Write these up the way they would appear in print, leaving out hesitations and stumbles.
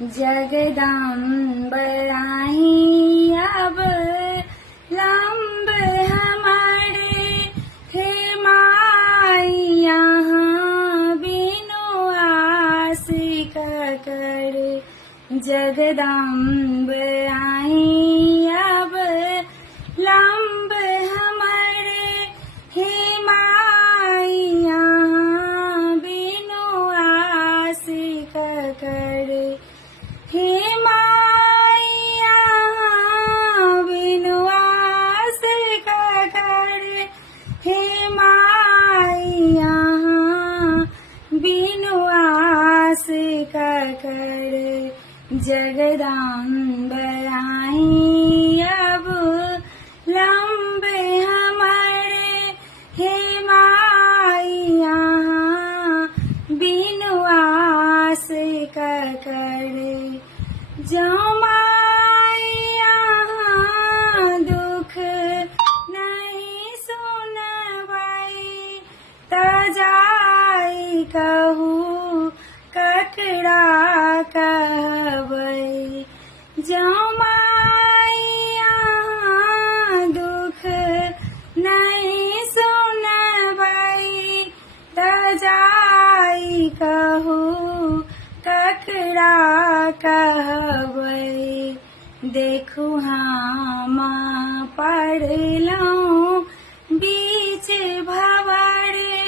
जगदम्ब आई अब लंब हमारे, हे माई यहाँ बिनु आस करे। जगदम्ब आई अब लंब हमारे, हे माई यहाँ बिनु आस करे। हे माई यहाँ बिनु आस करे, हे माई यहाँ बिनु आस करे। जगदम्ब आई अब लंब हमारे, हे माई यहाँ बिनु आस करे। जाओ माई यहाँ दुख नहीं सुनवाई, त जाई कहूँ ककड़ा कहबै। जाओ माई यहाँ दुख नहीं सुनवाई, त जाई कहूँ ककड़ा कहबै। देखू हम पड़लौं बीच भंवरे,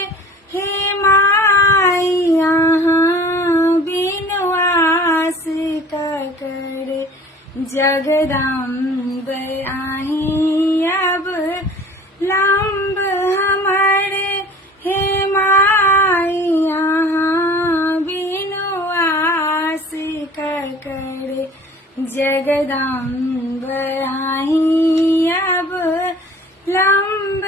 हे माई यहाँ बिनु आस करे। जगदम्ब आई अब लंब हमारे, हे माई यहाँ बिनु आस करे। जगदम्ब आई अब लंब